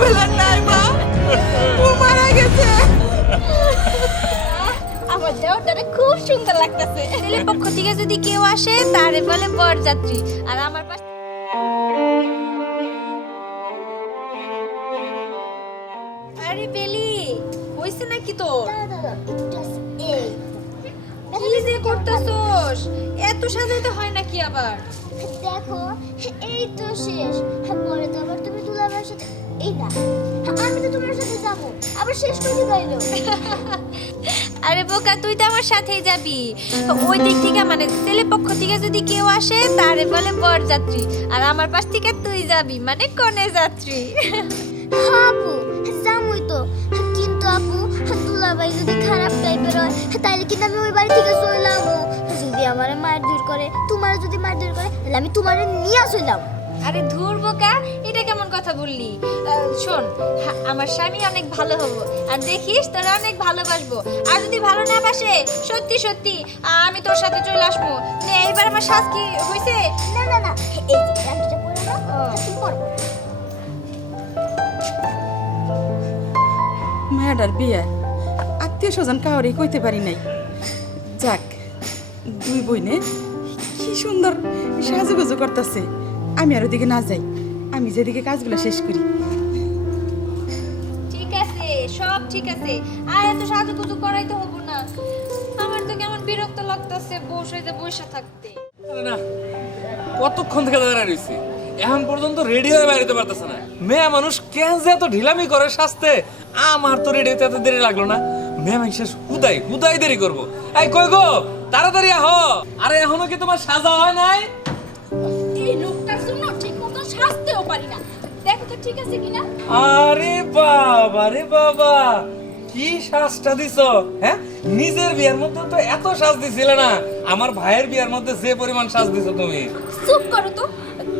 রুবেলের নাই মা, ও মারা গেছে। আমার দেওরটারে খুব সুন্দর লাগতেছে। ছেলের পক্ষ থেকে যদি কেউ আসে তারে বলে বরযাত্রী, আর আমার পাশে আরে বেলি হইছে নাকি তোর? কি যে করতেছস? এত সাজাইতে হয় নাকি আবার? দেখো এই তো শেষ, পরে তো আবার তুমি দুলাভাইয়ের সাথে এই না, আমি তো তোমার সাথে যাবো, আবার শেষ করে গাইলো। আরে বোকা, তুই তো আমার সাথেই যাবি। ওই দিক থেকে মানে ছেলে পক্ষ থেকে যদি কেউ আসে তারে বলে বরযাত্রী, আর আমার পাশ থেকে তুই যাবি মানে কনে যাত্রী। আপু যামই তো, কিন্তু আপু দুলাভাই যদি খারাপ টাইপের হয় তাহলে কিন্তু আমি ওই বাড়ি থেকে চলে যাবো। যদি আমার মায়ের দূর করে, তোমার যদি মায়ের দূর করে, তাহলে আমি তোমার নিয়ে আসলাম। আরে ধুর বোকা, এটা কেমন কথা বললি? শোন, আমার স্বামী অনেক ভালো হবো, আর দেখিস তোরা অনেক ভালোবাসবো। আর যদি ভালো না বাসে, সত্যি সত্যি আমি তোর সাথে চলে আসবো। নে, এইবার আমার শ্বাস কি হয়েছে? না না না, এই যে গানটা পড়ে না, তুমি পড়ো। মায়াডার বিয়া আত্মীয় স্বজন কাউরে কইতে পারি নাই। যাক, দুই বইনে কি সুন্দর সাজুগুজু করতেছে। আমি আর ওদিকে না যাই, আমি যেদিকে কাজগুলো শেষ করি। ঠিক আছে, সব ঠিক আছে, আর এত সাজুগুজু করাইতে হবো না। আমার তো কেমন বিরক্ত লাগতেছে বসে থাকতে। আরে না, কতক্ষণ থেকে দাঁড়ায় রইছি, এখন পর্যন্ত রেডি হয়ে বেরোতে পারতেছে না। মেয়ে মানুষ কেন যে এত ঢিলামি করে সাজতে, আমার তো রেডি হতে এত দেরি লাগলো না। মেয়ে মানুষ হুদাই হুদাই দেরি করবো। এই কই গো, তাড়াতাড়ি আহ। আরে এখনো কি তোমার সাজা হয় নাই? এই লোকটার জন্য ঠিক মতো সাজতেও পারি না। দেখো তো ঠিক আছে কিনা। আরে বাবা রে বাবা, কি সাজটা দিছো! হ্যাঁ, নিজের বিয়ের মধ্যে তো এত সাজ দিছিলে না, আমার ভাইয়ের বিয়ের মধ্যে যে পরিমাণ সাজ দিছো তুমি। চুপ করো তো,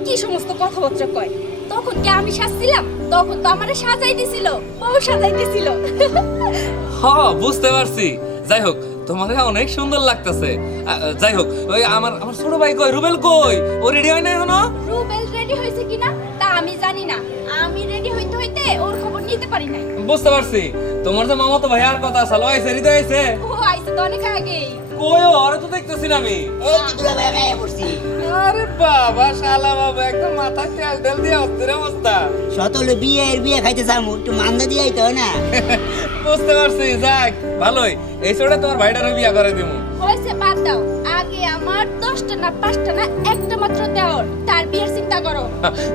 কি সমস্ত কথাবার্তা কয়। তখন কি আমি সাজছিলাম? তখন তো আমারে সাজাই দিছিল, বউ সাজাইতেছিল। হ্যাঁ, বুঝতে পারছি। যাই হোক, তোমাকে অনেক সুন্দর লাগতেছে। যাই হোক, ওই আমার আমার ছোট ভাই কই, রুবেল কই? ও রেডি হয় না এখনো? রুবেল রেডি হয়েছে কিনা তা আমি জানি না। আমি রেডি হইতে হইতে ওর খবর নিতে পারি নাই। বুঝতে পারছি, তোমার যে মামা তো ভাই আর কথা আছে, আইছে হৃদয় আইছে। ও আইছে তো অনেক আগেই। কই ও? আরে তো দেখতেছি না আমি। এই তো দুলাভাই আমি আয়া পড়ছি। আরে বাবা, শালা বাবা, একদম মাথা তেল তেল দিয়ে অস্থির অবস্থা। সতলে বিয়ে খাইতে যাবো, একটু মান্দা দিয়ে আইতে হয় না। বুঝতে পারছি, যাক ভালোই। এই ছোটটা তোমার ভাইটার বিয়া করে দিমু। হয়েছে, বাদ দাও। আগে আমার 10টা না 5টা না একটা মাত্র দেওর, তার বিয়ের চিন্তা করো।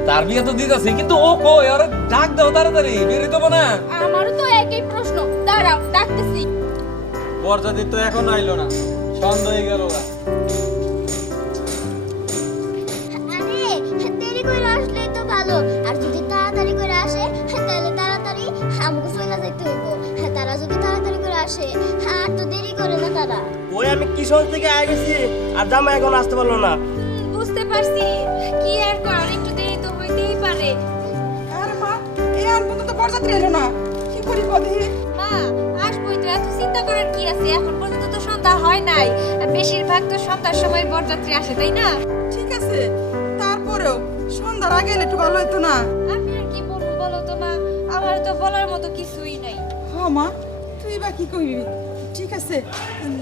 তার বিয়ে তো দিতেছি, কিন্তু ও কই? আরে ডাক দাও তাড়াতাড়ি, বেরিয়ে দেবো না। আমারও তো একই প্রশ্ন, দাঁড়াও ডাকতেছি। বরযাত্রী তো এখন আইলো না, সন্ধ্যা হয়ে গেল। আরে দেরি করে আসলেই তো ভালো, আর যদি তাড়াতাড়ি করে আসে তাহলে তাড়াতাড়ি আমাকে চলে যাইতে হইব। তারা যদি তাড়াতাড়ি করে আসে আর তো দেরি করে না তারা। ওই আমি কিশোর থেকে আগে গেছি, আর জামা এখন আসতে পারলো না। বুঝতে পারছি, কি আর করার, একটু দেরি তো হইতেই পারে। আরে মা, এই আর পর্যন্ত বরযাত্রী এলো না, কি করি বলি? মা, আসবোই তো, এত চিন্তা করার কি আছে? এখন পর্যন্ত তো সন্ধ্যা হয় নাই, আর বেশিরভাগ তো সন্ধ্যার সময় বরযাত্রী আসে, তাই না? ঠিক আছে, তারপরেও সন্ধ্যার আগে এলে একটু ভালো হতো না? আমি আর কি বলবো বলো তো মা, আমার তো বলার মতো কিছুই নাই। হ মা, তুই বা কি কইবি? ঠিক আছে,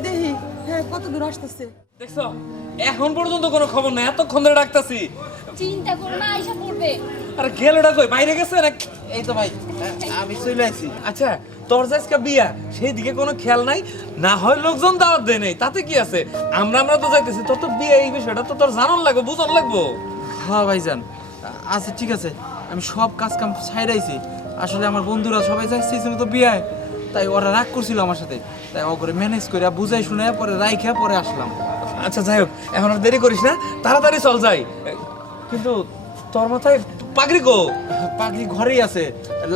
দেখি হ্যাঁ কত দূর আসতেছে। দেখছো, এখন পর্যন্ত কোনো খবর নাই, এতক্ষণ ধরে ডাকতাছি। চিন্তা করো না, আইসা পড়বে। আরে গেলটা কই? বাইরে গেছে না? এই তো ভাই, আমি চলে আসছি। আচ্ছা, তোর যে আজকে বিয়া, সেই দিকে কোনো খেয়াল নাই? না হয় লোকজন দাওয়াত দেয় নাই, তাতে কি আছে? আমরা তো যাইতেছি, তোর তো বিয়ে, এই বিষয়টা তো তোর জানান লাগবে, বুঝন লাগবো। হ্যাঁ ভাইজান, আচ্ছা ঠিক আছে, আমি সব কাজ কাম ছাইড়াইছি। আসলে আমার বন্ধুরা সবাই যাইছিল তো বিয়ায়, তাই ওরা রাগ করছিল আমার সাথে, তাই ও করে ম্যানেজ করে বুঝাই শুনে পরে রাইখা পরে আসলাম। আচ্ছা যাই হোক, এখন আর দেরি করিস না, তাড়াতাড়ি চল যাই। কিন্তু তোর মাথায় পাগড়ি কো? পাগড়ি ঘরেই আছে,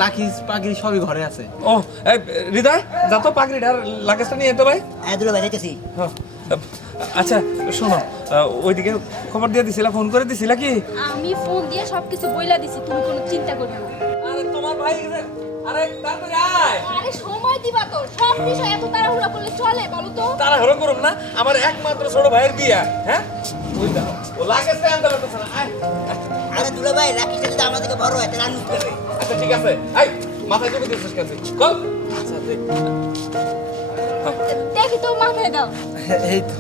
লাকি পাগড়ি সবই ঘরে আছে। ও এই, হৃদয় যা তো পাগড়িটা আর লাগেজটা নিয়ে যেতে ভাই। দুলাভাই যাইতেছি। হ্যাঁ, আচ্ছা শোনো, ওইদিকে খবর দিয়ে দিছিলা, ফোন করে দিছিলা কি? আমি ফোন দিয়ে সবকিছু বইলা দিছি, তুমি কোনো চিন্তা করো না। আরে তোমার ভাই, আরে তাড়াতাড়ি আয়। আরে সময় দিবা তো, সব বিষয় এত তাড়াহুড়া করলে চলে বলো তো? তাড়াহুড়ো করুন না, আমার একমাত্র ছোট ভাইয়ের বিয়া। হ্যাঁ, ওই দাও, ও লাগেজটা আনতে পারতেছে না। আয় আরে দুলা ভাই রাখিসটা যদি আমাদেরকে বড় হয় তাহলে আনন্দ হবে। আচ্ছা ঠিক আছে এই মাথায় টুপি দিছিস কেন তুই? চল দেখি তো মাথায় দাও। এই তো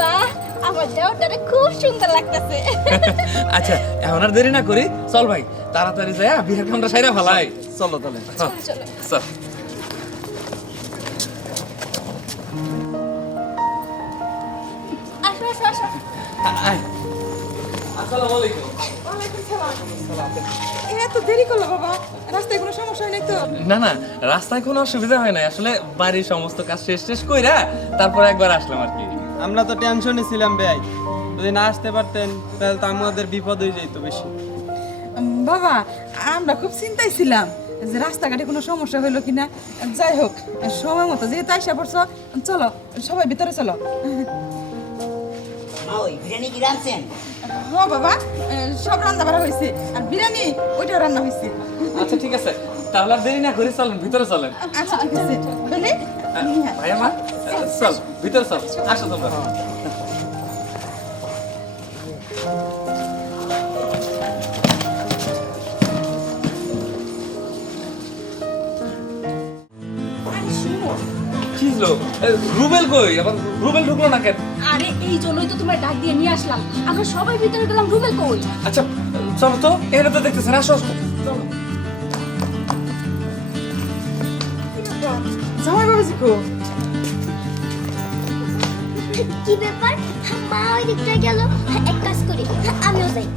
বাহ, আমার দেওরটারে খুব সুন্দর লাগতেছে। আচ্ছা এখন আর দেরি না করি, চল ভাই তাড়াতাড়ি যায় বিয়ের কামটা সাইরা ফেলাই। চলো তাহলে। চলো চল। আসো আসো আসো। আসসালামু আলাইকুম। এত দেরি করলো বাবা, রাস্তায় কোনো সমস্যা হয় নাই তো? না না, রাস্তায় কোনো অসুবিধা হয় না, আসলে বাড়ির সমস্ত কাজ শেষ কইরা তারপর একবার আসলাম আর কি। আমরা তো টেনশনে ছিলাম ভাই, যদি না আসতে পারতেন তাহলে তো আমাদের বিপদ হয়ে যেত বেশি। বাবা আমরা খুব চিন্তায় ছিলাম যে রাস্তাঘাটে কোনো সমস্যা হইলো কিনা। যাই হোক, সময় মতো যেহেতু আইসা পড়ছো, চলো সবাই ভিতরে চলো। মা ওই বিরিয়ানি কি রাঁধছেন? হ বাবা, সব রান্না বাড়া হয়েছে, আর বিরিয়ানি ওইটাও রান্না হয়েছে। আচ্ছা ঠিক আছে, তাহলে আর দেরি না করি চলেন ভিতরে চলেন। আচ্ছা ঠিক আছে, বলে ভাইয়া মা চল ভিতরে চল, আসো তোমরা। কি হলো? রুবেল কই? আবার রুবেল ঢুকলো না কেন? আরে এই জন্যই তো তোমার ডাক দিয়ে নিয়ে আসলাম। আমরা সবাই ভিতরে গেলাম, রুবেল কই? আচ্ছা চলো তো, এখানে তো দেখতেছেন, আসো আসো। জামাই বাবাজি কো? কি ব্যাপার, মা ওই দিকটা গেল। এক কাজ করি, আমিও যাই।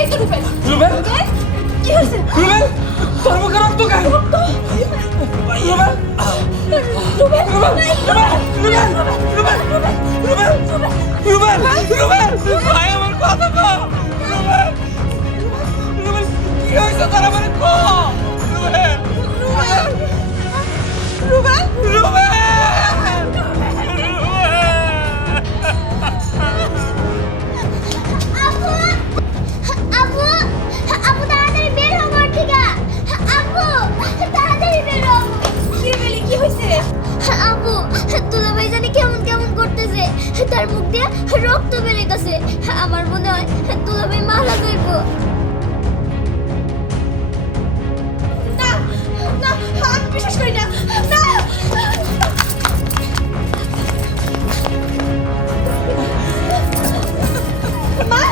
এই তো রুবেল। রুবেল, কি হয়েছে? রুবেল, তোর মুখে রক্ত কেন? রুবেল, রুবেল, রুবেল, রুবেল, রুবেল, রুবেল, রুবেল, রুবেল, ভাই আমার কথা কও। রুবেল, রুবেল, কি হয়েছে তোর? আমার কো রুবেল, রুবেল, রুবেল, আপু, আপু, আপু তাড়াতাড়ি বের হও ঘর থেকে। আপু তাড়াতাড়ি বের হও। কি বলি, কি হয়েছে? আপু দুলাভাই জানি কেমন কেমন করতেছে, তার মুখ দিয়ে রক্ত বেরিয়েছে। আমার মনে হয় দুলাভাই মারা যাইবো। না না, আমি বিশ্বাস করি না। না, মা,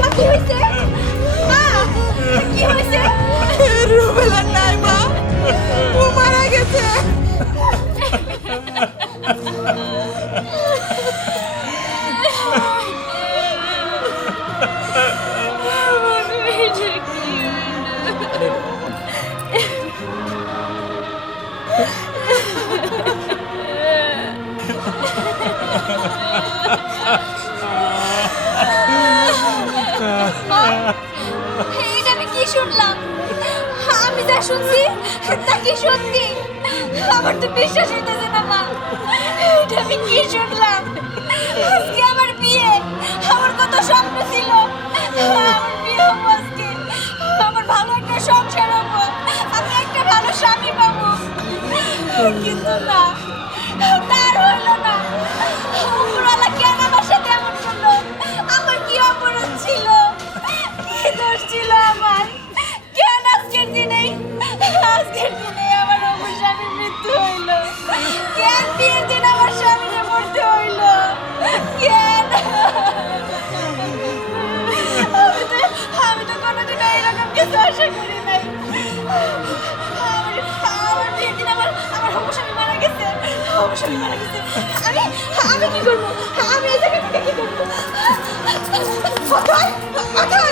মা কি হয়েছে? মা, কি হয়েছে? রুবেল আর নাই মা, ও মারা গেছে। এটা আমি কি শুনলাম? আমি যা শুনছি তা কি সত্যি? আমার তো বিশ্বাস হইতেছে না মা, এটা আমি কি শুনলাম? আজকে আমার বিয়ে, আমার কত স্বপ্ন ছিল আমার বিয়ে হবো আজকে, আমার ভালো একটা সংসার হবো, আমি একটা ভালো স্বামী পাবো, কিন্তু না, তার হইলো না। উপরওয়ালা কেন আমার সাথে এমন করলো? আমার কি অপরাধ ছিল? কি দোষ ছিল আমার? কেন আজকের দিনেই আমার অমর স্বামীর মৃত্যু হইলো? কেন বিয়ের দিন আমার স্বামীকে মরতে হইলো? কেন? আমি তো কোনোদিনও এরকম কিছু আশা করি নাই। আমার বিয়ের দিন আমার হবু স্বামী মারা গেছে। হবু স্বামী মারা গেছে। আমি কি করবো? আমি এই জায়গা থেকে কি করবো? অথয়, অথয়,